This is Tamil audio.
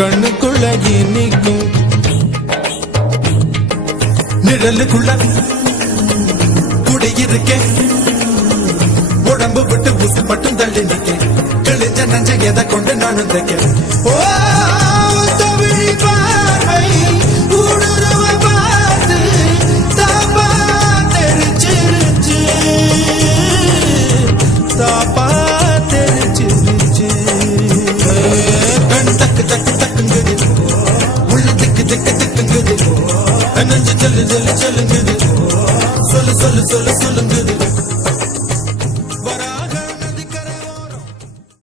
கண்ணுக்குள்ள இனிக்கும் நிழலுக்குள்ள குடியிருக்கேன் உடம்பு விட்டு ஊசி மட்டும் தள்ளி நிற்கேன் கிழிஞ்ச நஞ்ச எதை கொண்டு நானும் தைக்க